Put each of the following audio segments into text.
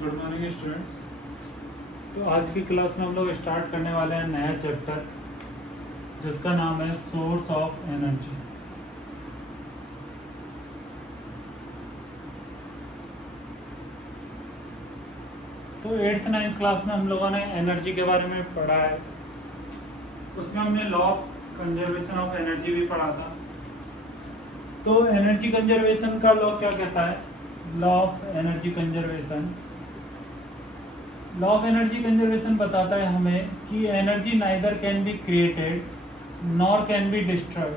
Good morning students. तो आज की क्लास में हम लोग स्टार्ट करने वाले हैं नया चैप्टर जिसका नाम है सोर्स ऑफ एनर्जी। तो 8th 9th क्लास में हम लोगों ने एनर्जी के बारे में पढ़ा है। उसमें हमने law of conservation of energy भी पढ़ा था। तो एनर्जी कंजर्वेशन का लॉ क्या कहता है? लॉ ऑफ एनर्जी कंजर्वेशन बताता है हमें कि energy neither can be created nor can be destroyed.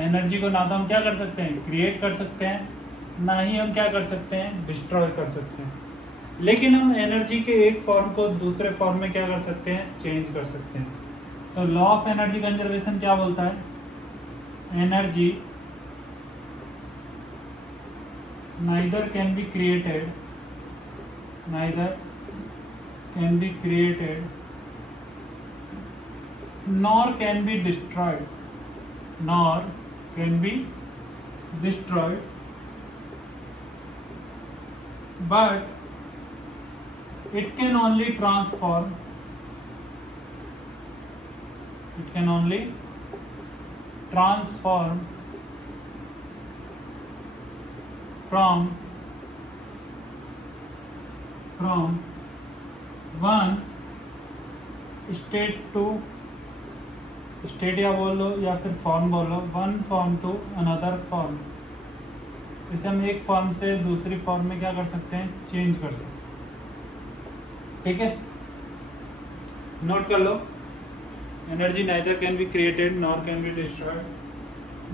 Energy को ना तो हम क्या कर सकते हैं, क्रिएट कर सकते हैं, ना ही हम क्या कर सकते हैं, डिस्ट्रॉय कर सकते हैं। लेकिन हम एनर्जी के एक फॉर्म को दूसरे फॉर्म में क्या कर सकते हैं, चेंज कर सकते हैं। तो लॉ ऑफ एनर्जी कंजर्वेशन क्या बोलता है? Energy neither can be created nor can be destroyed but it can only transform from one state to state या बोलो या फिर फॉर्म बोलो, one form to another form. इसे हम एक फॉर्म से दूसरी फॉर्म में क्या कर सकते हैं, चेंज कर सकते हैं। ठीक है, नोट कर लो। Energy neither can be created nor can be destroyed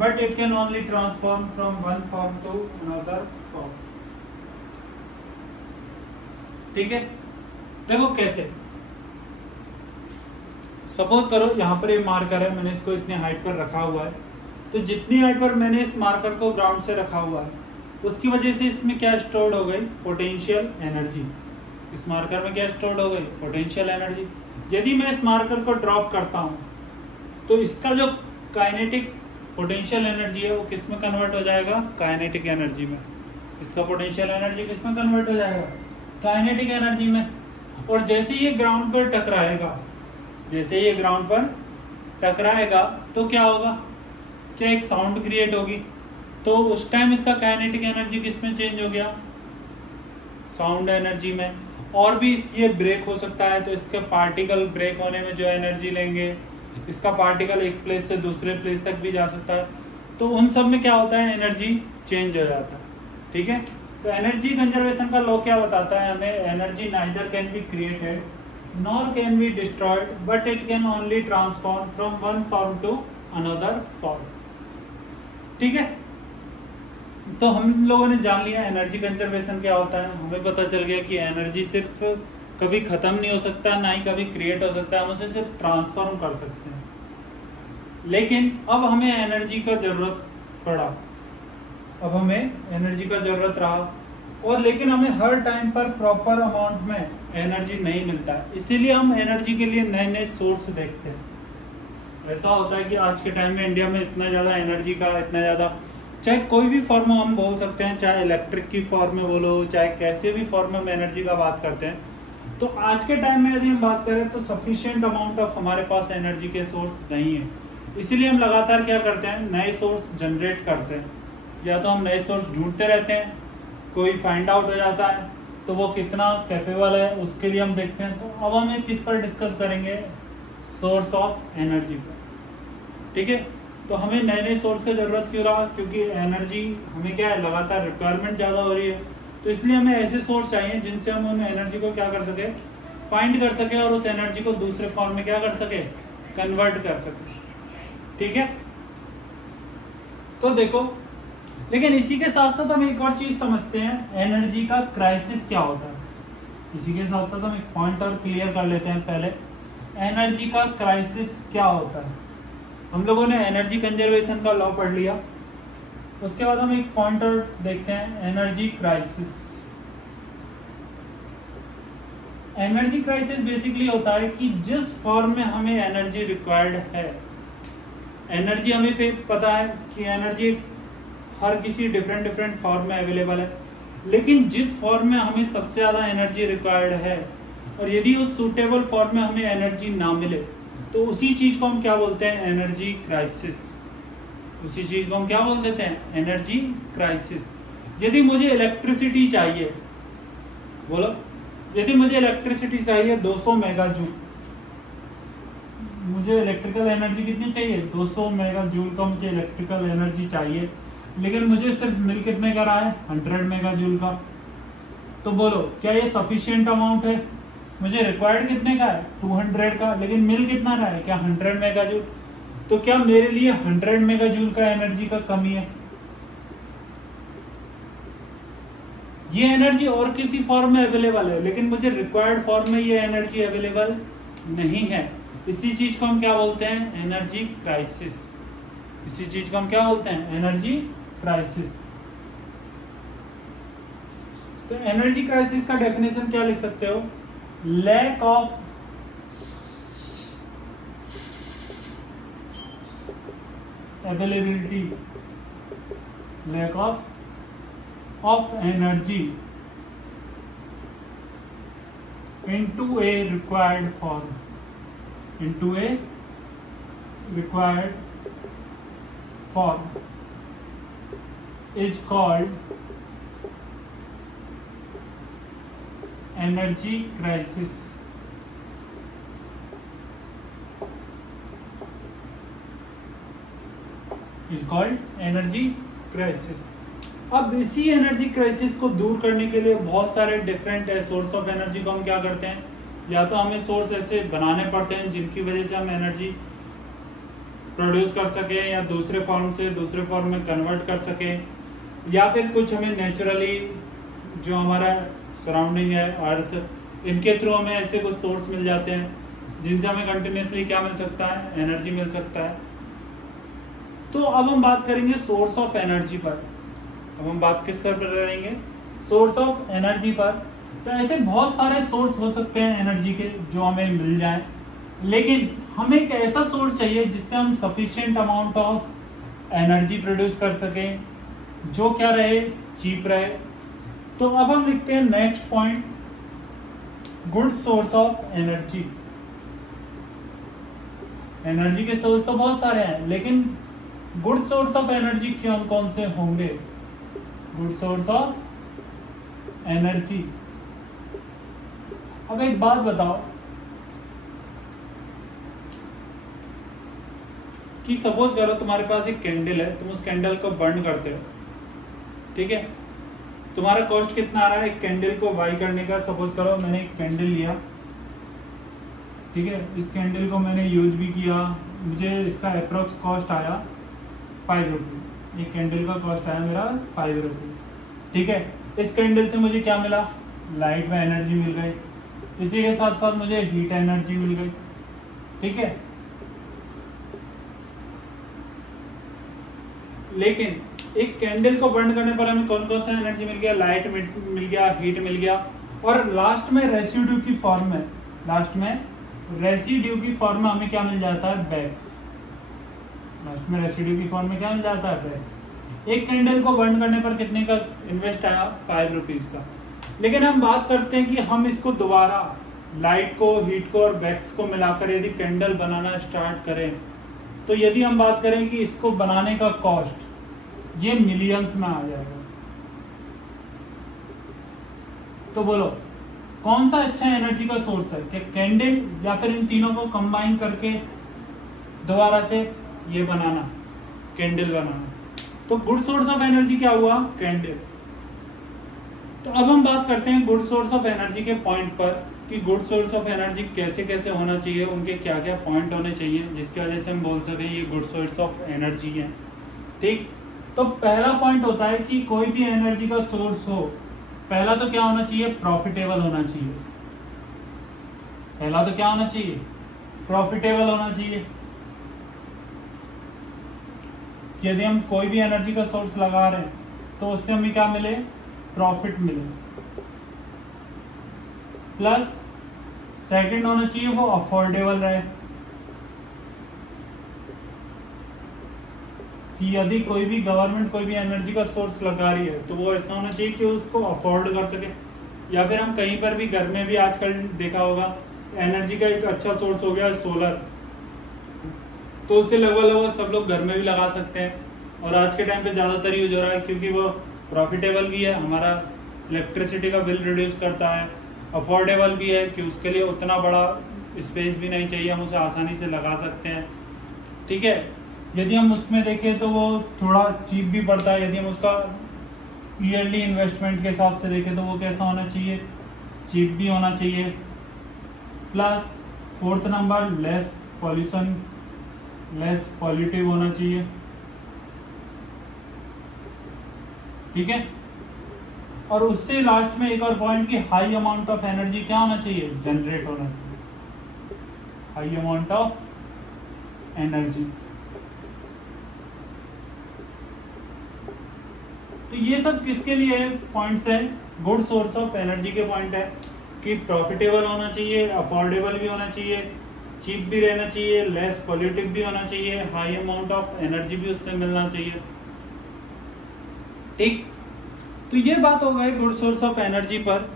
but it can only transform from one form to another form। ठीक है, देखो कैसे। सपोज करो यहाँ पर ये मार्कर है, मैंने इसको इतनी हाइट पर रखा हुआ है। तो जितनी हाइट पर मैंने इस मार्कर को ग्राउंड से रखा हुआ है उसकी वजह से इसमें क्या स्टोर्ड हो गई, पोटेंशियल एनर्जी। इस मार्कर में क्या स्टोर्ड हो गई, पोटेंशियल एनर्जी। यदि मैं इस मार्कर को ड्रॉप करता हूँ तो इसका जो काइनेटिक पोटेंशियल एनर्जी है वो किस में कन्वर्ट हो जाएगा, काइनेटिक एनर्जी में। इसका पोटेंशियल एनर्जी किस में कन्वर्ट हो जाएगा, काइनेटिक एनर्जी में। और जैसे ये ग्राउंड पर टकराएगा तो क्या होगा, क्या एक साउंड क्रिएट होगी। तो उस टाइम इसका काइनेटिक एनर्जी किस में चेंज हो गया, साउंड एनर्जी में। और भी ये ब्रेक हो सकता है तो इसके पार्टिकल ब्रेक होने में जो एनर्जी लेंगे, इसका पार्टिकल एक प्लेस से दूसरे प्लेस तक भी जा सकता है। तो उन सब में क्या होता है, एनर्जी चेंज हो जाता है। ठीक है, तो एनर्जी कंजर्वेशन का लॉ क्या बताता है हमें, energy neither can be created nor can be destroyed but it can only transform from one form to another form. ठीक है, तो हम लोगों ने जान लिया एनर्जी कंजर्वेशन क्या होता है। हमें पता चल गया कि एनर्जी सिर्फ कभी खत्म नहीं हो सकता, ना ही कभी क्रिएट हो सकता है, हम उसे सिर्फ ट्रांसफॉर्म कर सकते हैं। लेकिन अब हमें एनर्जी का जरूरत रहा और लेकिन हमें हर टाइम पर प्रॉपर अमाउंट में एनर्जी नहीं मिलता है। इसीलिए हम एनर्जी के लिए नए नए सोर्स देखते हैं। ऐसा होता है कि आज के टाइम में इंडिया में इतना ज़्यादा एनर्जी का, इतना ज़्यादा, चाहे कोई भी फॉर्म हम बोल सकते हैं, चाहे इलेक्ट्रिक की फॉर्म में बोलो, चाहे कैसे भी फॉर्म में हम एनर्जी का बात करते हैं। तो आज के टाइम में यदि हम बात करें तो सफिशिएंट अमाउंट ऑफ हमारे पास एनर्जी के सोर्स नहीं है। इसीलिए हम लगातार क्या करते हैं, नए सोर्स जनरेट करते हैं। या तो हम नए सोर्स ढूंढते रहते हैं, कोई फाइंड आउट हो जाता है तो वो कितना कैपेबल है उसके लिए हम देखते हैं। तो अब हम किस पर डिस्कस करेंगे, सोर्स ऑफ एनर्जी पर। ठीक है, तो हमें नए नए सोर्स की जरूरत क्यों रहा, क्योंकि एनर्जी हमें क्या है, लगातार रिक्वायरमेंट ज़्यादा हो रही है। तो इसलिए हमें ऐसे सोर्स चाहिए जिनसे हम उन एनर्जी को क्या कर सके, फाइंड कर सके और उस एनर्जी को दूसरे फॉर्म में क्या कर सके, कन्वर्ट कर सके। ठीक है, तो देखो, लेकिन इसी के साथ साथ हम एक और चीज समझते हैं, एनर्जी का क्राइसिस क्या होता है। इसी के साथ साथ हम एक पॉइंट और क्लियर कर लेते हैं पहले, एनर्जी का क्राइसिस क्या होता है। हम लोगों ने एनर्जी कंजर्वेशन का लॉ पढ़ लिया, उसके बाद हम एक पॉइंट और देखते हैं, energy crisis. Energy crisis basically होता है कि जिस फॉर्म में हमें एनर्जी रिक्वायर्ड है, एनर्जी हमें फिर पता है कि एनर्जी हर किसी डिफरेंट फॉर्म में अवेलेबल है। लेकिन जिस फॉर्म में हमें सबसे ज़्यादा एनर्जी रिक्वायर्ड है और यदि उस सूटेबल फॉर्म में हमें एनर्जी ना मिले तो उसी चीज़ को हम क्या बोलते हैं, एनर्जी क्राइसिस। उसी चीज़ को हम क्या बोल देते हैं, एनर्जी क्राइसिस। यदि मुझे इलेक्ट्रिसिटी चाहिए, बोलो, यदि मुझे इलेक्ट्रिसिटी चाहिए 200 मेगा जूल, मुझे इलेक्ट्रिकल एनर्जी कितनी चाहिए, 200 मेगा जूल का मुझे इलेक्ट्रिकल एनर्जी चाहिए, लेकिन मुझे सिर्फ मिल कितने का रहा है, 100 मेगा जूल का। तो बोलो क्या ये सफिशिएंट अमाउंट है? मुझे रिक्वायर्ड कितने का है, 200 का, लेकिन मिल कितना रहा है, क्या 100 मेगा जूल। तो क्या मेरे लिए 100 मेगा जूल का एनर्जी का कमी है? ये एनर्जी और किसी फॉर्म में अवेलेबल है, लेकिन मुझे रिक्वायर्ड फॉर्म में ये एनर्जी अवेलेबल नहीं है। इसी चीज को हम क्या बोलते हैं, एनर्जी क्राइसिस। इसी चीज को हम क्या बोलते हैं, एनर्जी क्राइसिस। तो एनर्जी क्राइसिस का डेफिनेशन क्या लिख सकते हो, lack of availability, lack of energy into a required form, into a required form is called energy crisis. Is called energy crisis. अब इसी एनर्जी क्राइसिस को दूर करने के लिए बहुत सारे डिफरेंट सोर्स ऑफ एनर्जी को हम क्या करते हैं, या तो हमें सोर्स ऐसे बनाने पड़ते हैं जिनकी वजह से हम एनर्जी प्रोड्यूस कर सकें या दूसरे फॉर्म से दूसरे फॉर्म में कन्वर्ट कर सकें, या फिर कुछ हमें नेचुरली जो हमारा सराउंडिंग है अर्थ, इनके थ्रू हमें ऐसे कुछ सोर्स मिल जाते हैं जिनसे हमें कंटिन्यूसली क्या मिल सकता है, एनर्जी मिल सकता है। तो अब हम बात करेंगे सोर्स ऑफ एनर्जी पर। अब हम बात किस पर करेंगे, सोर्स ऑफ एनर्जी पर। तो ऐसे बहुत सारे सोर्स हो सकते हैं एनर्जी के जो हमें मिल जाएं, लेकिन हमें एक ऐसा सोर्स चाहिए जिससे हम sufficient amount of energy produce कर सकें, जो क्या रहे, चीप रहे। तो अब हम लिखते हैं next point, good source of energy. Energy के सोर्स तो बहुत सारे हैं, लेकिन गुड सोर्स ऑफ एनर्जी कौन कौन से होंगे, गुड सोर्स ऑफ एनर्जी। अब एक बात बताओ कि सपोज करो तुम्हारे पास एक कैंडल है, तुम उस कैंडल को बर्न करते हो, ठीक है। तुम्हारा कॉस्ट कितना आ रहा है एक कैंडल को बाई करने का। सपोज करो मैंने एक कैंडल लिया, ठीक है, इस कैंडल को मैंने यूज भी किया, मुझे इसका अप्रोक्स कॉस्ट आया 5 रुपये। एक कैंडल का कॉस्ट आया मेरा 5 रुपये, ठीक है। इस कैंडल से मुझे क्या मिला, लाइट में एनर्जी मिल गई, इसी के साथ साथ मुझे हीट एनर्जी मिल गई, ठीक है। लेकिन एक कैंडल को बर्न करने पर हमें कौन कौन सा एनर्जी मिल गया, लाइट मिल गया, हीट मिल गया, और लास्ट में रेसिड्यू की फॉर्म में, लास्ट में रेसिड्यू की फॉर्म में हमें क्या मिल जाता है, बैक्स। लास्ट में रेसिड्यू की फॉर्म में क्या मिल जाता है, बैक्स। एक कैंडल को बर्न करने पर कितने का इन्वेस्ट आया, 5 रुपीज का। लेकिन हम बात करते हैं कि हम इसको दोबारा लाइट को, हीट को और बैक्स को मिलाकर यदि कैंडल बनाना स्टार्ट करें, तो यदि हम बात करें कि इसको बनाने का कॉस्ट ये मिलियंस में आ जाएगा। तो बोलो कौन सा अच्छा एनर्जी का सोर्स है, क्या कैंडल या फिर इन तीनों को कंबाइन करके दोबारा से ये बनाना, कैंडल बनाना। तो गुड सोर्स ऑफ एनर्जी क्या हुआ, कैंडल। तो अब हम बात करते हैं गुड सोर्स ऑफ एनर्जी के पॉइंट पर कि गुड सोर्स ऑफ एनर्जी कैसे कैसे होना चाहिए, उनके क्या क्या पॉइंट होने चाहिए जिसकी वजह से हम बोल सकें ये गुड सोर्स ऑफ एनर्जी है, ठीक। तो पहला पॉइंट होता है कि कोई भी एनर्जी का सोर्स हो, पहला तो क्या होना चाहिए, प्रॉफिटेबल होना चाहिए। पहला तो क्या होना चाहिए, प्रॉफिटेबल होना चाहिए। यदि हम कोई भी एनर्जी का सोर्स लगा रहे हैं तो उससे हमें क्या मिले, प्रॉफिट मिले। प्लस सेकंड होना चाहिए वो अफोर्डेबल रहे। कि यदि कोई भी गवर्नमेंट कोई भी एनर्जी का सोर्स लगा रही है तो वो ऐसा होना चाहिए कि उसको अफोर्ड कर सके। या फिर हम कहीं पर भी घर में भी आजकल देखा होगा एनर्जी का एक अच्छा सोर्स हो गया सोलर, तो उससे लगभग सब लोग घर में भी लगा सकते हैं। और आज के टाइम पे ज़्यादातर यूज हो रहा है क्योंकि वो प्रॉफिटेबल भी है, हमारा इलेक्ट्रिसिटी का बिल रिड्यूस करता है, अफोर्डेबल भी है कि उसके लिए उतना बड़ा स्पेस भी नहीं चाहिए, हम उसे आसानी से लगा सकते हैं। ठीक है, यदि हम उसमें देखें तो वो थोड़ा चीप भी पड़ता है। यदि हम उसका ईयरली इन्वेस्टमेंट के हिसाब से देखें तो वो कैसा होना चाहिए, चीप भी होना चाहिए। Plus fourth number less pollution, less pollutive होना चाहिए। ठीक है, और उससे लास्ट में एक और पॉइंट कि हाई अमाउंट ऑफ एनर्जी क्या होना चाहिए, जनरेट होना चाहिए, हाई अमाउंट ऑफ एनर्जी। तो ये सब किसके लिए पॉइंट्स है, गुड सोर्स ऑफ एनर्जी के पॉइंट है कि प्रॉफिटेबल होना चाहिए, अफोर्डेबल भी होना चाहिए, चीप भी रहना चाहिए, लेस पॉल्यूटिव भी होना चाहिए, हाई अमाउंट ऑफ एनर्जी भी उससे मिलना चाहिए। ठीक, तो ये बात हो गई गुड सोर्स ऑफ एनर्जी पर।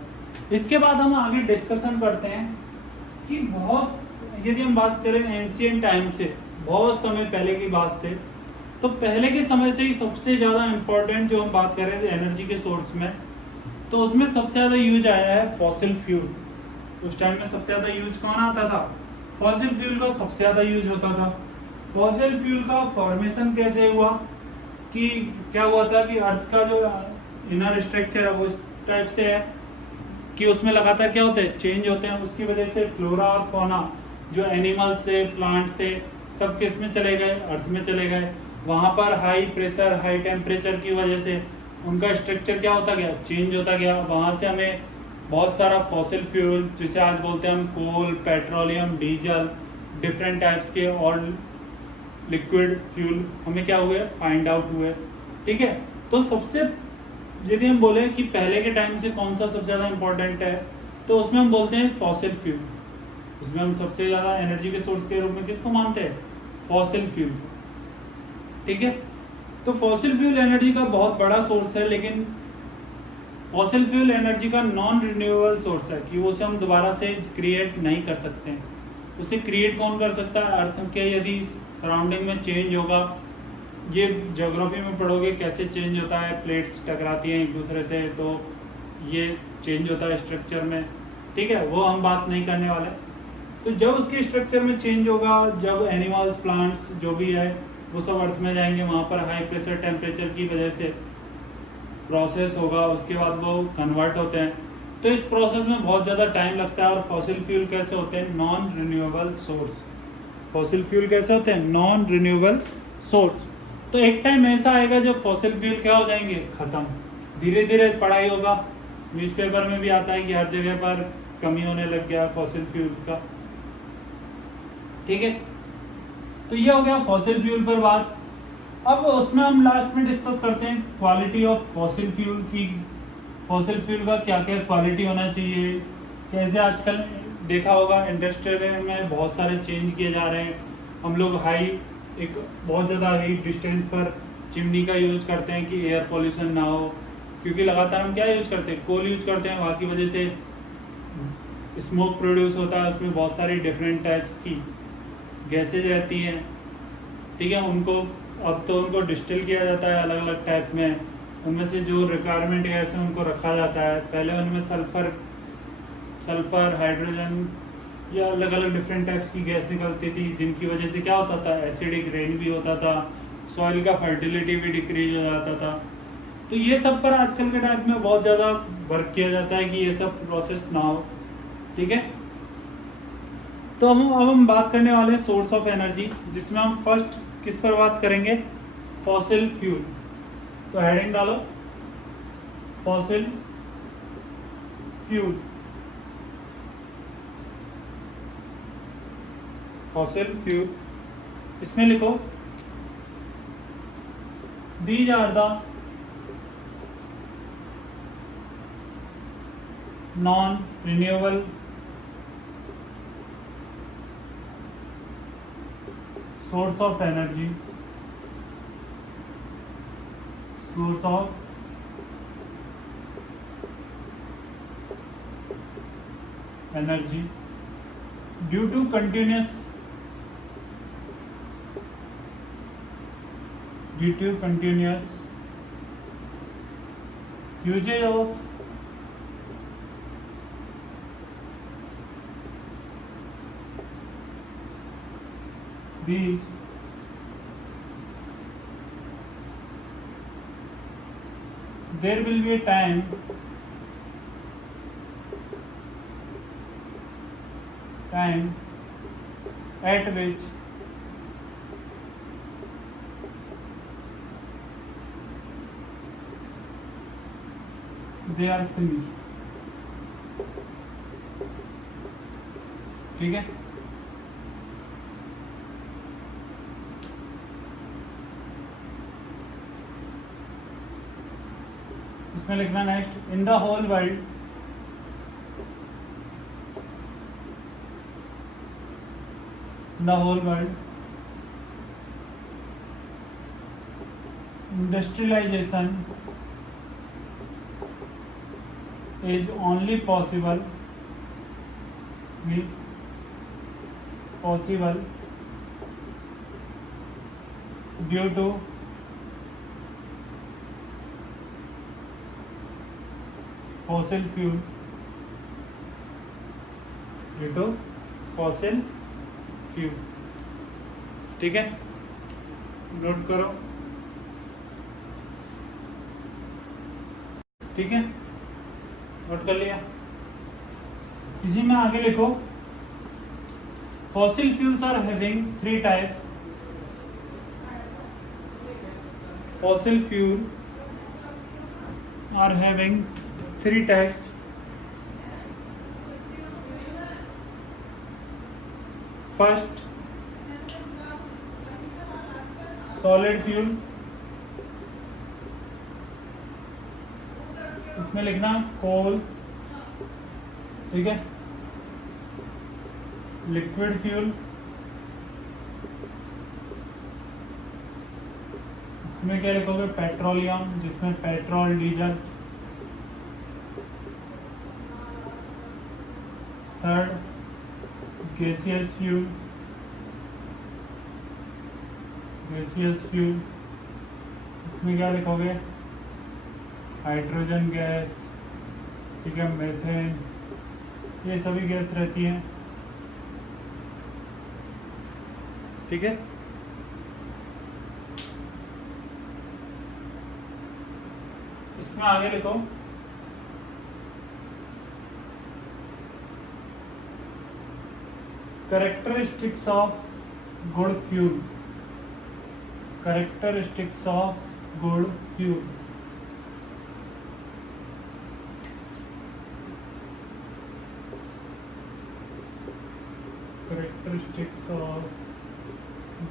इसके बाद हम आगे डिस्कशन करते हैं कि बहुत, यदि हम बात करें एंशिएंट टाइम से, बहुत समय पहले की बात से, तो पहले के समय से ही सबसे ज़्यादा इम्पोर्टेंट जो हम बात कर रहे थे एनर्जी के सोर्स में, तो उसमें सबसे ज़्यादा यूज आया है फॉसिल फ्यूल। उस टाइम में सबसे ज़्यादा यूज कौन आता था, फॉसिल फ्यूल का सबसे ज़्यादा यूज होता था। फॉसिल फ्यूल का फॉर्मेशन कैसे हुआ कि क्या हुआ था कि अर्थ का जो इनर स्ट्रक्चर है वो इस टाइप से है कि उसमें लगातार क्या होते हैं, चेंज होते हैं। उसकी वजह से फ्लोरा और फौना जो एनिमल्स थे, प्लांट्स थे, सब किस में चले गए, अर्थ में चले गए। वहाँ पर हाई प्रेशर, हाई टेम्परेचर की वजह से उनका स्ट्रक्चर क्या होता गया, चेंज होता गया। वहाँ से हमें बहुत सारा फॉसिल फ्यूल, जिसे आज बोलते हैं हम कोल, पेट्रोलियम, डीजल, डिफरेंट टाइप्स के और लिक्विड फ्यूल हमें क्या हुए, फाइंड आउट हुए। ठीक है, तो सबसे यदि हम बोले कि पहले के टाइम से कौन सा सबसे ज़्यादा इम्पोर्टेंट है, तो उसमें हम बोलते हैं फॉसिल फ्यूल। उसमें हम सबसे ज़्यादा एनर्जी के सोर्स के रूप में किसको मानते हैं, फॉसिल फ्यूल। ठीक है, तो फॉसिल फ्यूल एनर्जी का बहुत बड़ा सोर्स है, लेकिन फॉसिल फ्यूल एनर्जी का नॉन रिन्यूएबल सोर्स है कि उसे हम दोबारा से क्रिएट नहीं कर सकते। उसे क्रिएट कौन कर सकता है, अर्थ के यदि सराउंडिंग में चेंज होगा, ये ज्योग्राफी में पढ़ोगे कैसे चेंज होता है, प्लेट्स टकराती हैं एक दूसरे से तो ये चेंज होता है स्ट्रक्चर में। ठीक है, वो हम बात नहीं करने वाले। तो जब उसके स्ट्रक्चर में चेंज होगा, जब एनिमल्स, प्लांट्स जो भी है वो सब अर्थ में जाएंगे, वहाँ पर हाई प्रेशर टेम्परेचर की वजह से प्रोसेस होगा, उसके बाद वो कन्वर्ट होते हैं। तो इस प्रोसेस में बहुत ज़्यादा टाइम लगता है। और फॉसिल फ्यूल कैसे होते हैं, non renewable source. Fossil fuel कैसे होते हैं, नॉन रिन्यूएबल सोर्स। तो एक टाइम ऐसा आएगा जब फॉसिल फ्यूल क्या हो जाएंगे, खत्म। धीरे धीरे पढ़ाई होगा, न्यूज़पेपर में भी आता है कि हर जगह पर कमी होने लग गया फॉसिल फ्यूल्स का। ठीक है, तो ये हो गया फॉसिल फ्यूल पर बात। अब उसमें हम लास्ट में डिस्कस करते हैं क्वालिटी ऑफ फॉसिल फ्यूल की। फॉसिल फ्यूल का क्या क्या क्वालिटी होना चाहिए, कैसे आजकल देखा होगा इंडस्ट्रियल में बहुत सारे चेंज किए जा रहे हैं। हम लोग एक बहुत ज़्यादा हाई डिस्टेंस पर चिमनी का यूज करते हैं कि एयर पोल्यूशन ना हो, क्योंकि लगातार हम क्या यूज करते हैं, कोल यूज करते हैं। वहाँ की वजह से स्मोक प्रोड्यूस होता है, उसमें बहुत सारी डिफरेंट टाइप्स की गैसेज रहती हैं। ठीक है, अब तो उनको डिस्टिल किया जाता है अलग अलग टाइप में। उनमें से जो रिक्वायरमेंट गैस है उनको रखा जाता है। पहले उनमें सल्फर, हाइड्रोजन या अलग अलग डिफरेंट टाइप्स की गैस निकलती थी, जिनकी वजह से क्या होता था, एसिडिक रेन भी होता था, सॉइल का फर्टिलिटी भी डिक्रीज हो जाता था। तो ये सब पर आजकल के टाइम में बहुत ज़्यादा वर्क किया जाता है कि ये सब प्रोसेस ना हो। ठीक है, तो अब हम बात करने वाले हैं सोर्स ऑफ एनर्जी, जिसमें हम फर्स्ट किस पर बात करेंगे, फॉसिल फ्यूल। तो हेडिंग डालो फॉसिल फ्यूल। फॉसिल फ्यूल, इसमें लिखो these are the non renewable source of energy source of energy due to continuous usage of these there will be a time at which they are finished. ठीक है, इसमें लिखना next in the whole world industrialization is only possible due to fossil fuel ठीक है, note करो। ठीक है, note कर लिया। इसी में आगे लिखो fossil fuels are having 3 types. Fossil fuel are having 3 types. First solid fuel, इसमें लिखना कोल। ठीक है, लिक्विड फ्यूल, इसमें क्या लिखोगे पेट्रोलियम, जिसमें petrol diesel. Third gaseous fuel, इसमें क्या लिखोगे हाइड्रोजन गैस। ठीक है, मीथेन, ये सभी गैस रहती हैं। ठीक है, इसमें आगे लिखो characteristics of good fuel. Characteristics of good fuel, characteristics of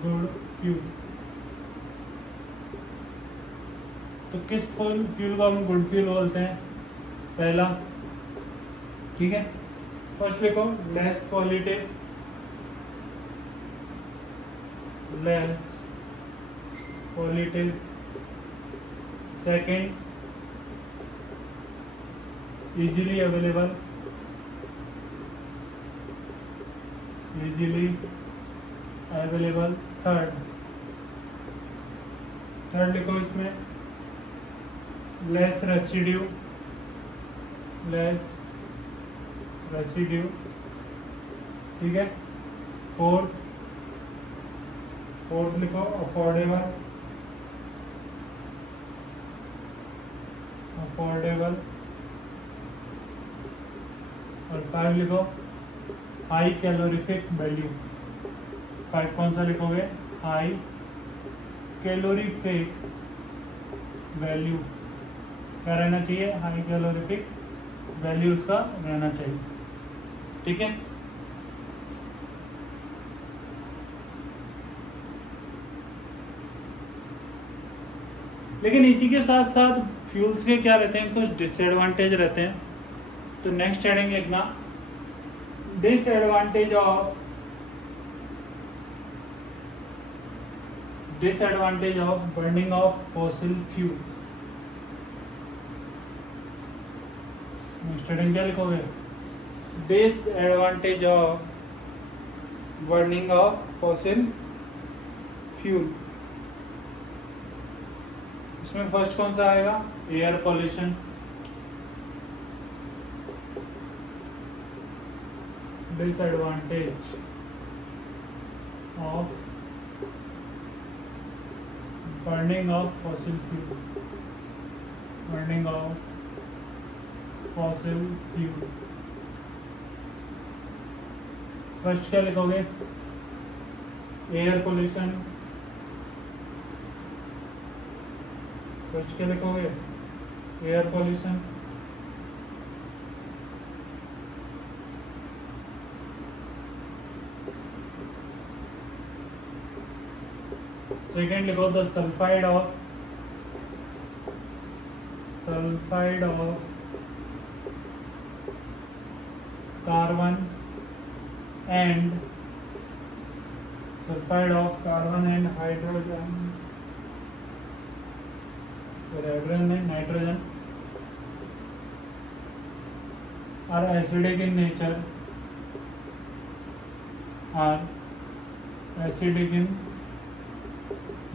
good fuel. तो किस फ्यूल को हम गुड फ्यूल बोलते हैं? पहला, ठीक है, फर्स्ट लिखो less polluted, second easily available, third लिखो इसमें लेस रेसिड्यू, ठीक है। फोर्थ लिखो अफोर्डेबल, और 5 लिखो हाई कैलोरीफिक वैल्यू। 5 कौन सा लिखोगे? High calorific value. क्या रहना चाहिए? हाई कैलोरीफिक वैल्यू उसका रहना चाहिए। ठीक है, लेकिन इसी के साथ साथ फ्यूल्स के क्या रहते हैं, कुछ डिसएडवांटेज रहते हैं। तो नेक्स्ट हेडिंग लिखना disadvantage of burning of fossil fuel. Next heading क्या लिखोगे? Disadvantage of burning of fossil fuel. इसमें फर्स्ट कौन सा आएगा? Air pollution. Disadvantage of burning of fossil fuel, burning of fossil fuel. First क्या लिखोगे? Air pollution. फर्स्ट क्या लिखोगे? Air pollution. सेकेंड लिखो the sulphide of carbon and hydrogen and nitrogen are acidic in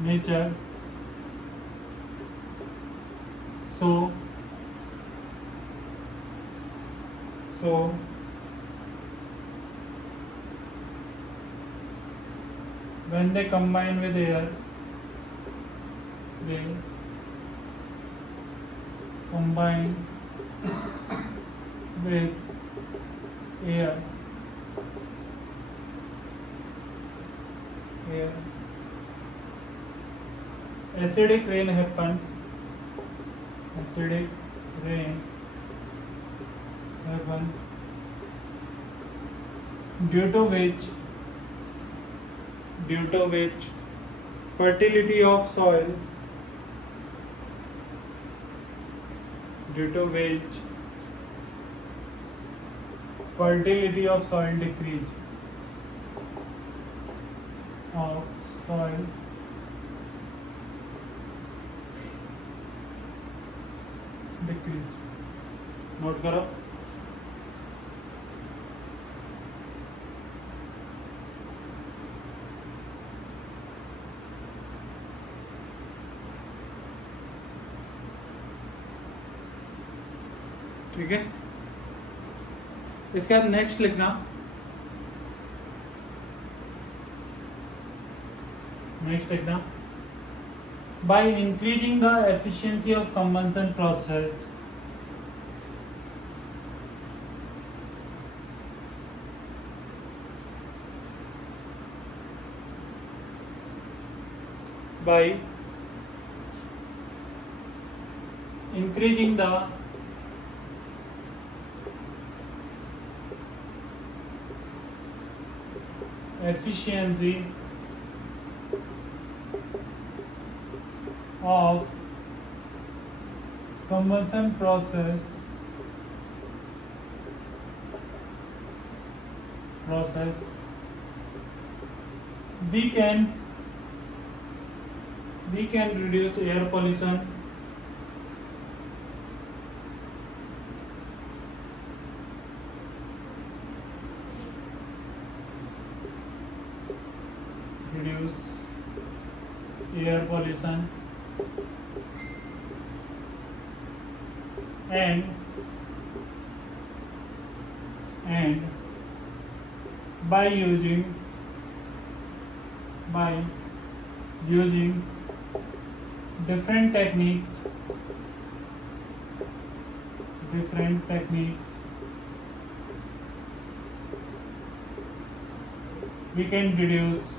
nature, so when they combine with air, they combine with air acidic rain happen due to which fertility of soil decrease note करो। ठीक है, इसके बाद next लिखना। By increasing the efficiency of combustion process, by increasing the efficiency of combustion process we can reduce air pollution, and by using different techniques we can reduce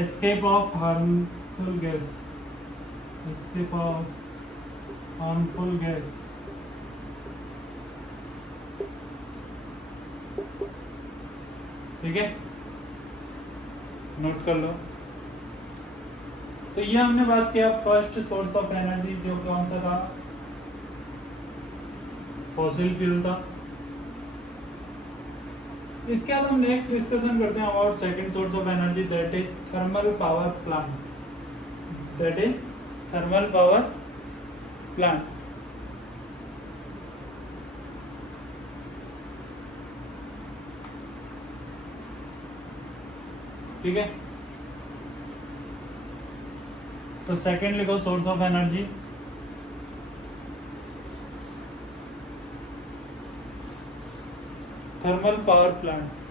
escape of harmful gas, ठीक है, note कर लो। तो ये हमने बात किया first source of energy, जो कौन सा था? फॉसिल फ्यूल था। इसके बाद हम नेक्स्ट डिस्कशन करते हैं about second source of energy, that is thermal power plant. Thermal power plant. ठीक है, तो सेकंड लिखो source of energy, thermal power plant.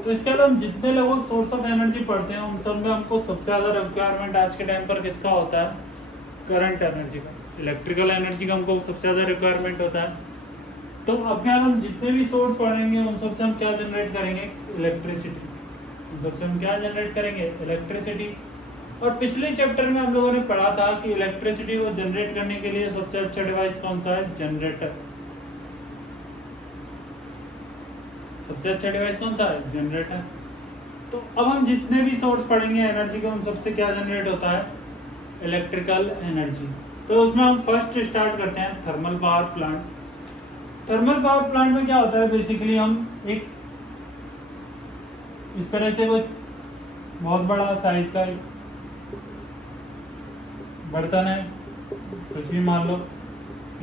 तो इसके अलावा हम जितने लगभग सोर्स ऑफ एनर्जी पढ़ते हैं उन सब में हमको सबसे ज्यादा रिक्वायरमेंट आज के टाइम पर किसका होता है? करंट एनर्जी का, इलेक्ट्रिकल एनर्जी का हमको सबसे ज्यादा रिक्वायरमेंट होता है। तो अब क्या हम जितने भी सोर्स पढ़ेंगे उन सबसे हम क्या जनरेट करेंगे? इलेक्ट्रिसिटी। उन सबसे हम क्या जनरेट करेंगे? इलेक्ट्रिसिटी। और पिछले चैप्टर में हम लोगों ने पढ़ा था कि इलेक्ट्रिसिटी को जनरेट करने के लिए सबसे अच्छा डिवाइस कौन सा है? जनरेटर। सबसे अच्छा डिवाइस कौन सा है? जनरेटर। तो अब हम जितने भी सोर्स पढ़ेंगे एनर्जी के उन सबसे क्या जनरेट होता है? Electrical energy. तो उसमें हम फर्स्ट स्टार्ट करते हैं thermal power plant. Thermal power plant में क्या होता है? बेसिकली हम एक इस तरह से वो बहुत बड़ा साइज का बर्तन है, कुछ भी मान लो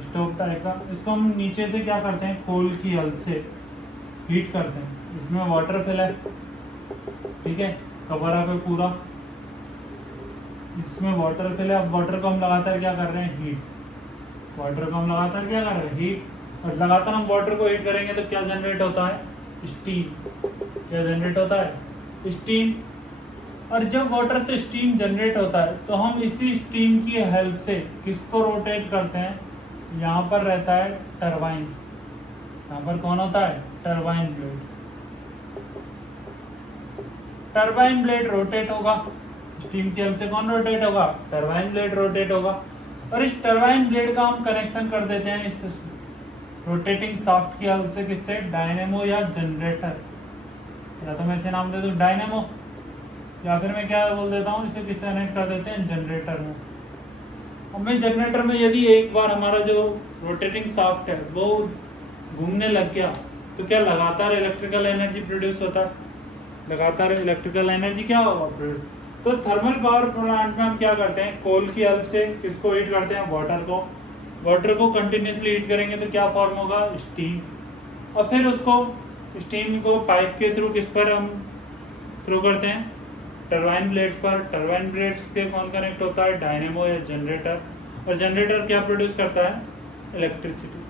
स्टोव टाइप का, इसको हम नीचे से क्या करते हैं? कोल की हेल्प से हीट करते हैं। इसमें वाटर फिल है, ठीक है, कवर अप है पूरा, इसमें वाटर फिल है। अब वाटर को हम लगातार क्या कर रहे हैं? हीट। वाटर को हम लगातार क्या कर रहे हैं? हीट। और लगातार हम वाटर को हीट करेंगे तो क्या जनरेट होता है? स्टीम। क्या जनरेट होता है? स्टीम। और जब वाटर से स्टीम जनरेट होता है तो हम इसी स्टीम की हेल्प से किसको रोटेट करते हैं? यहाँ पर रहता है टरबाइन। यहाँ पर कौन होता है? Turbine blade. Turbine blade rotate होगा, स्टीम की हेल्प से कौन रोटेट होगा? टरबाइन ब्लेड रोटेट होगा। और इस टरबाइन ब्लेड का हम कनेक्शन कर देते हैं इस रोटेटिंग शाफ्ट की हेल्प से, किससे? डायनेमो या जनरेटर, या तो मैं इसे नाम दे दूं डायनेमो, या फिर मैं क्या बोल देता हूँ, इसे किससे कनेक्ट कर देते हैं? जनरेटर में। अब मैं जनरेटर में यदि एक बार हमारा जो रोटेटिंग शाफ्ट है वो घूमने लग गया तो क्या लगातार इलेक्ट्रिकल एनर्जी प्रोड्यूस होता है? लगातार इलेक्ट्रिकल एनर्जी क्या होगा? प्रोड्यूस। तो थर्मल पावर प्लांट में हम क्या करते हैं? कोल की हेल्प से किसको हीट करते हैं? वाटर को। वाटर को कंटिन्यूसली हीट करेंगे तो क्या फॉर्म होगा? स्टीम। और फिर उसको स्टीम को पाइप के थ्रू किस पर हम थ्रू करते हैं? टरबाइन ब्लेड्स पर। टरबाइन ब्लेड्स के कौन कनेक्ट होता है? डायनेमो या जनरेटर। और जनरेटर क्या प्रोड्यूस करता है? इलेक्ट्रिसिटी।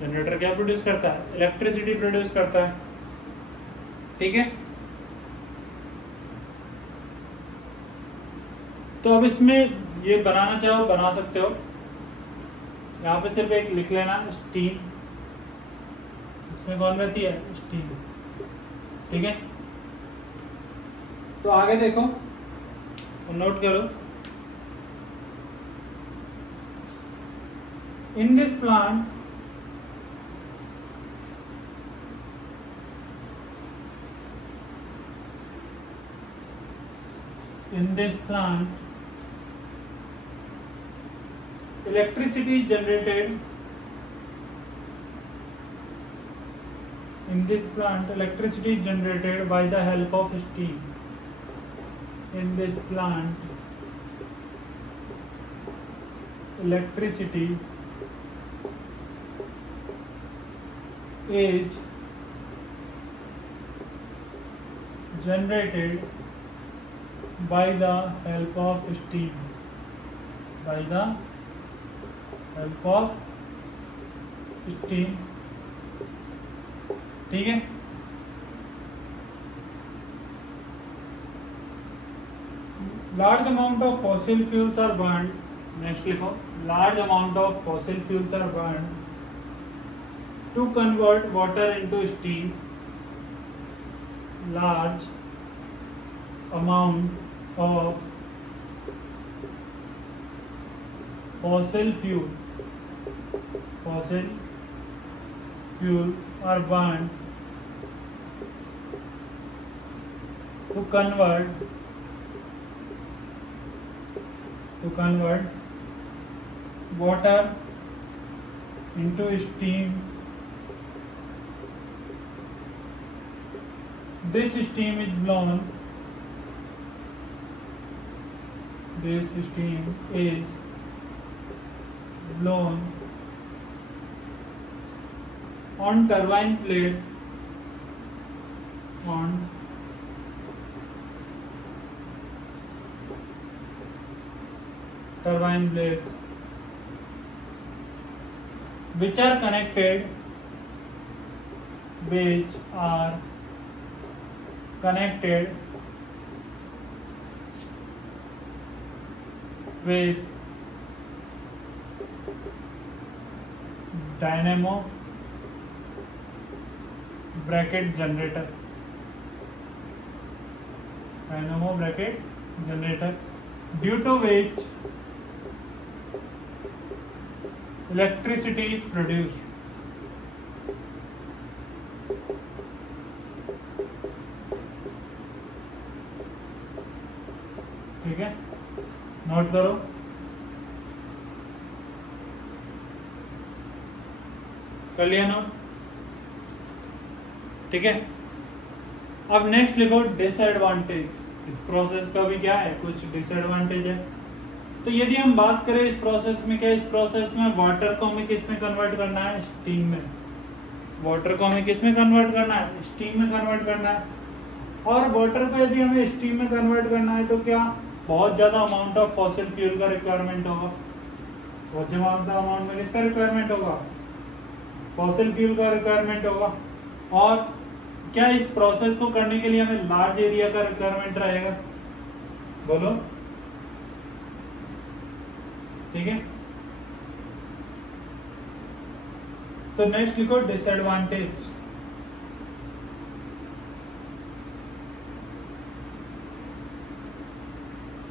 जनरेटर क्या प्रोड्यूस करता है? इलेक्ट्रिसिटी प्रोड्यूस करता है। ठीक है, तो अब इसमें ये बनाना चाहो बना सकते हो। यहाँ पे सिर्फ एक लिख लेना, स्टीम। इसमें कौन रहती है? स्टीम। ठीक है, तो आगे देखो और नोट करो। In this plant electricity is generated. In this plant electricity is generated by the help of steam. In this plant electricity is generated by the help of steam. By the help of steam. ठीक है, large amount of fossil fuels are burned. Next लिखो, large amount of fossil fuels are burned to convert water into steam. Large amount of fossil fuel are burned to convert water into steam. This steam is blown on turbine blades which are connected with dynamo bracket generator, due to which electricity is produced. ठीक है, note करो। कर लिया note? ठीक है। अब next लिखो disadvantage. इस प्रोसेस का भी क्या है, कुछ डिसएडवांटेज है। तो यदि हम बात करें इस प्रोसेस में, क्या इस प्रोसेस में वाटर को हमें किस में कन्वर्ट करना है, स्टीम में। वाटर को हमें किस में कन्वर्ट करना है, स्टीम में कन्वर्ट करना है। और वाटर को यदि हमें स्टीम में कन्वर्ट करना है तो क्या बहुत ज़्यादा अमाउंट ऑफ फॉसिल फ्यूल का रिक्वायरमेंट होगा। बहुत ज़्यादा अमाउंट में किसका रिक्वायरमेंट होगा, फॉसिल फ्यूल का रिक्वायरमेंट होगा। और क्या इस प्रोसेस को करने के लिए हमें लार्ज एरिया का रिक्वायरमेंट रहेगा, बोलो। ठीक है, तो नेक्स्ट लिखो डिसएडवांटेज।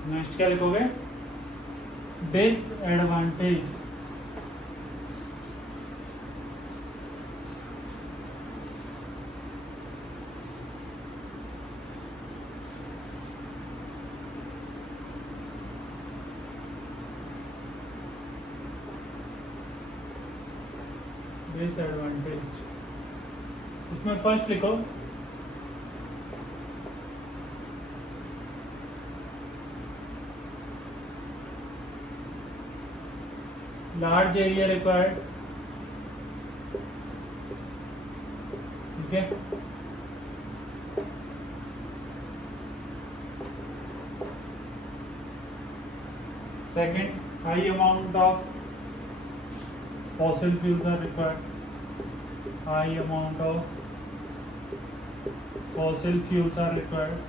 नेक्स्ट क्या लिखोगे, डिसएडवांटेज। डिसएडवांटेज, इसमें फर्स्ट लिखो लार्ज एरिया रिक्वायर्ड। ठीक है, second, high amount of fossil fuels are required. High amount of fossil fuels are required.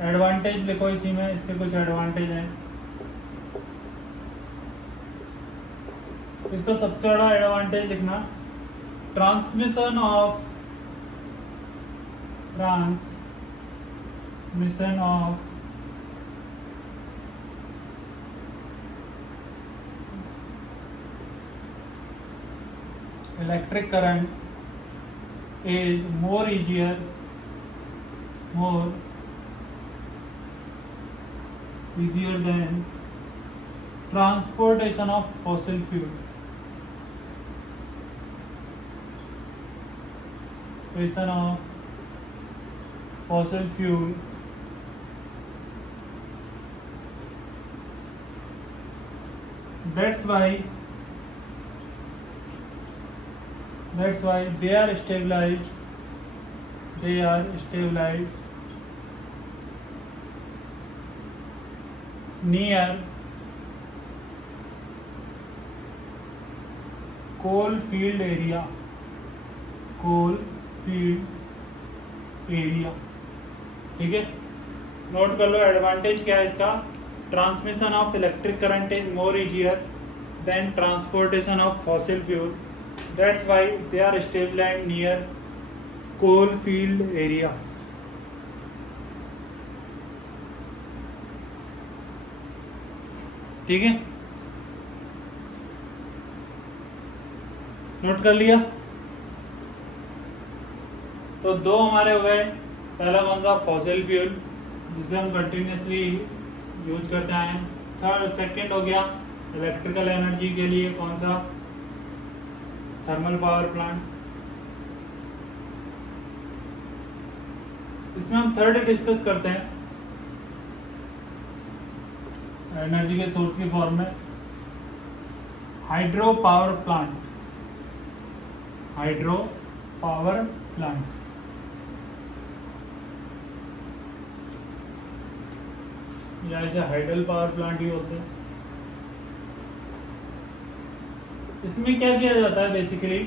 Advantage लिखो इसी में, इसके कुछ एडवांटेज हैं। इसका सबसे बड़ा एडवांटेज लिखना, transmission of electric current is more easier than transportation of fossil fuel. That's why they are stabilized near coal field area. ठीक है, नोट कर लो एडवांटेज क्या है इसका, transmission of electric current is more easier than transportation of fossil fuel, that's why they are stabilised near coal field area. ठीक है, note कर लिया। तो दो हमारे हो गए, पहला कौन सा, फॉसिल फ्यूल जिसे हम कंटिन्यूसली यूज करते आए हैं। थर्ड सेकंड हो गया इलेक्ट्रिकल एनर्जी के लिए कौन सा, थर्मल पावर प्लांट। इसमें हम थर्ड डिस्कस करते हैं एनर्जी के सोर्स की फॉर्म में, hydro power plant. Hydro power plant या इसे हाइडल पावर प्लांट ही होते हैं। इसमें क्या किया जाता है, बेसिकली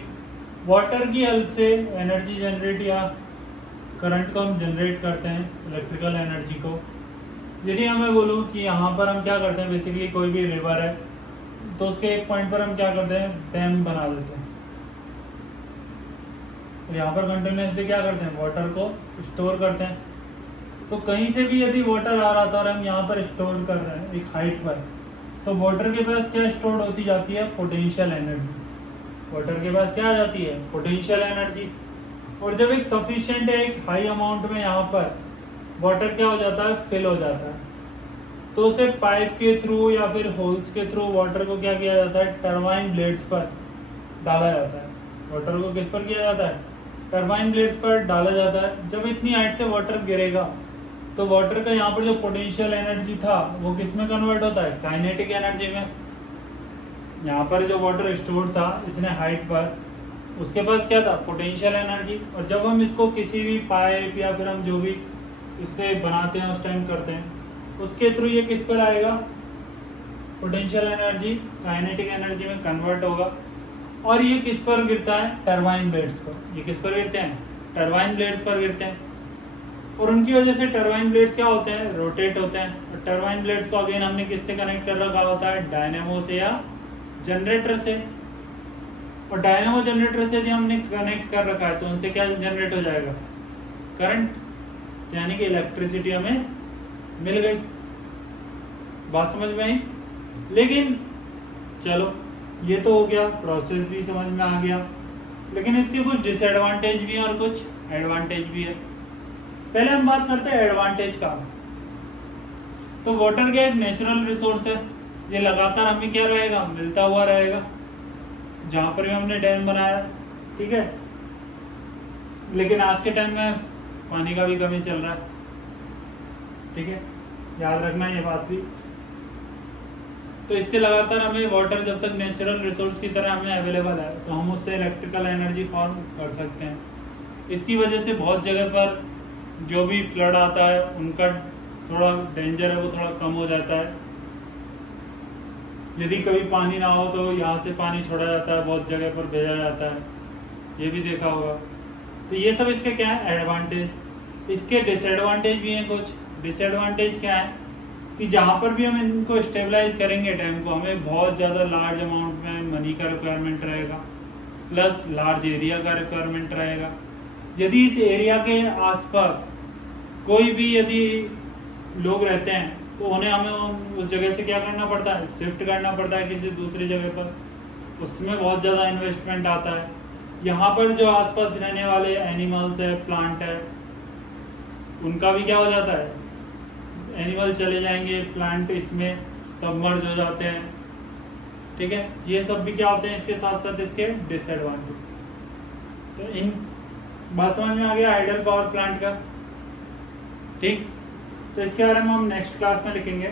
वाटर की हेल्प से एनर्जी जनरेट या करंट को हम जनरेट करते हैं, इलेक्ट्रिकल एनर्जी को। यदि हमें बोलूँ कि यहाँ पर हम क्या करते हैं, बेसिकली कोई भी रिवर है तो उसके एक पॉइंट पर हम क्या करते हैं, डैम बना देते हैं। तो यहाँ पर कंटिन्यूसली क्या करते हैं, वाटर को स्टोर करते हैं। तो कहीं से भी यदि वाटर आ रहा था और हम यहाँ पर स्टोर कर रहे हैं एक हाइट पर, तो वाटर के पास क्या स्टोर होती जाती है, पोटेंशियल एनर्जी। वाटर के पास क्या आ जाती है, पोटेंशियल एनर्जी। और जब एक सफिशिएंट है, एक हाई अमाउंट में यहाँ पर वाटर क्या हो जाता है, फिल हो जाता है, तो उसे पाइप के थ्रू या फिर होल्स के थ्रू वाटर को क्या किया जाता है, टरबाइन ब्लेड्स पर डाला जाता है। वाटर को किस पर किया जाता है, टरबाइन ब्लेड्स पर डाला जाता है। जब इतनी हाइट से वाटर गिरेगा तो वाटर का यहाँ पर जो पोटेंशियल एनर्जी था वो किस में कन्वर्ट होता है, काइनेटिक एनर्जी में। यहाँ पर जो वाटर स्टोर था इतने हाइट पर, उसके पास क्या था, पोटेंशियल एनर्जी। और जब हम इसको किसी भी पाइप या फिर हम जो भी इससे बनाते हैं उस टाइम करते हैं, उसके थ्रू ये किस पर आएगा, पोटेंशियल एनर्जी काइनेटिक एनर्जी में कन्वर्ट होगा। और ये किस पर गिरता है, टरबाइन ब्लेड्स पर। ये किस पर गिरते हैं, टरबाइन ब्लेड्स पर गिरते हैं। और उनकी वजह से टरबाइन ब्लेड्स क्या होते हैं, रोटेट होते हैं। और टरबाइन ब्लेड्स को अगेन हमने किससे कनेक्ट कर रखा होता है, डायनेमो से या जनरेटर से। और डायनेमो जनरेटर से यदि हमने कनेक्ट कर रखा है तो उनसे क्या जनरेट हो जाएगा, करंट, यानी कि इलेक्ट्रिसिटी हमें मिल गई। बात समझ में आई। लेकिन चलो ये तो हो गया, प्रोसेस भी समझ में आ गया, लेकिन इसके कुछ डिसएडवांटेज भी हैं और कुछ एडवांटेज भी है। पहले हम बात करते हैं एडवांटेज का। तो वाटर क्या एक नेचुरल रिसोर्स है, ये लगातार हमें क्या रहेगा, मिलता हुआ रहेगा। जहां पर भी हमने डैम बनाया, ठीक है, लेकिन आज के टाइम में पानी का भी कमी चल रहा है, ठीक है, याद रखना ये बात भी। तो इससे लगातार हमें वाटर जब तक नेचुरल रिसोर्स की तरह हमें अवेलेबल है तो हम उससे इलेक्ट्रिकल एनर्जी फॉर्म कर सकते हैं। इसकी वजह से बहुत जगह पर जो भी फ्लड आता है उनका थोड़ा डेंजर है वो थोड़ा कम हो जाता है। यदि कभी पानी ना हो तो यहाँ से पानी छोड़ा जाता है, बहुत जगह पर भेजा जाता है, ये भी देखा होगा। तो ये सब इसके क्या है, एडवांटेज। इसके डिसएडवांटेज भी हैं कुछ। डिसएडवांटेज क्या है कि जहाँ पर भी हम इनको स्टेबलाइज करेंगे डैम को, हमें बहुत ज़्यादा लार्ज अमाउंट में मनी का रिक्वायरमेंट रहेगा, प्लस लार्ज एरिया का रिक्वायरमेंट रहेगा। यदि इस एरिया के आसपास कोई भी यदि लोग रहते हैं तो उन्हें हमें उस जगह से क्या करना पड़ता है, शिफ्ट करना पड़ता है किसी दूसरी जगह पर। उसमें बहुत ज़्यादा इन्वेस्टमेंट आता है। यहाँ पर जो आसपास रहने वाले एनिमल्स है, प्लांट है, उनका भी क्या हो जाता है, एनिमल चले जाएंगे, प्लांट इसमें सबमर्ज हो जाते हैं, ठीक है। ये सब भी क्या होते हैं, इसके साथ साथ इसके डिसएडवांटेज। तो इन बात समझ में आ गया हाइडल पावर प्लांट का, ठीक। तो इसके बारे में हम नेक्स्ट क्लास में लिखेंगे।